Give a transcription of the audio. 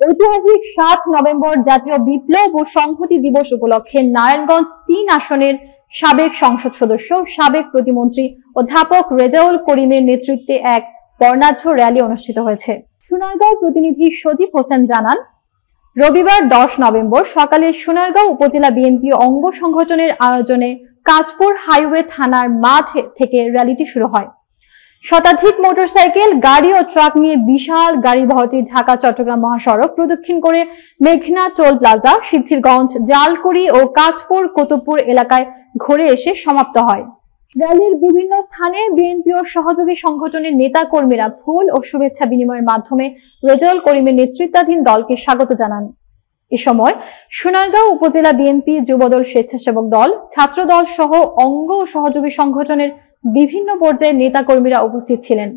ঐতিহাসিক ৭ নভেম্বর জাতীয় বিপ্লব ও সংহতি দিবস উপলক্ষে নারায়ণগঞ্জ ৩ আসনের সাবেক সংসদ সদস্য, সাবেক প্রতিমন্ত্রী অধ্যাপক রেজাউল করিমের নেতৃত্বে এক বর্ণাঢ্য র্যালি অনুষ্ঠিত হয়েছে। সোনারগাঁও প্রতিনিধি সজীব হোসেন জানান, রবিবার ১০ নভেম্বর সকালে সোনারগাঁও উপজেলা বিএনপি অঙ্গ সংগঠনের আয়োজনে কাঁচপুর হাইওয়ে থানার মাঠ থেকে র্যালিটি শুরু হয়। শতাধিক মোটরসাইকেল, গাড়ি ও ট্রাক নিয়ে বিশাল গাড়িবহরটি ঢাকা চট্টগ্রাম মহাসড়ক প্রদক্ষিণ করে মেঘনা টোল প্লাজা, সিদ্ধিরগঞ্জ, জালকুড়ি ও কাঁচপুর কুতুবপুর এলাকায় ঘুরে এসে সমাপ্ত হয়। র্যালির বিভিন্ন স্থানে বিএনপি ও সহযোগী সংগঠনের নেতা কর্মীরা ফুল ও শুভেচ্ছা বিনিময়ের মাধ্যমে রেজাউল করিমের নেতৃত্বাধীন দলকে স্বাগত জানান। এ সময় সোনারগাঁও উপজেলা বিএনপি, যুবদল, স্বেচ্ছাসেবক দল, ছাত্রদল সহ অঙ্গ ও সহযোগী সংগঠনের বিভিন্ন পর্যায়ের নেতা কর্মীরা উপস্থিত ছিলেন।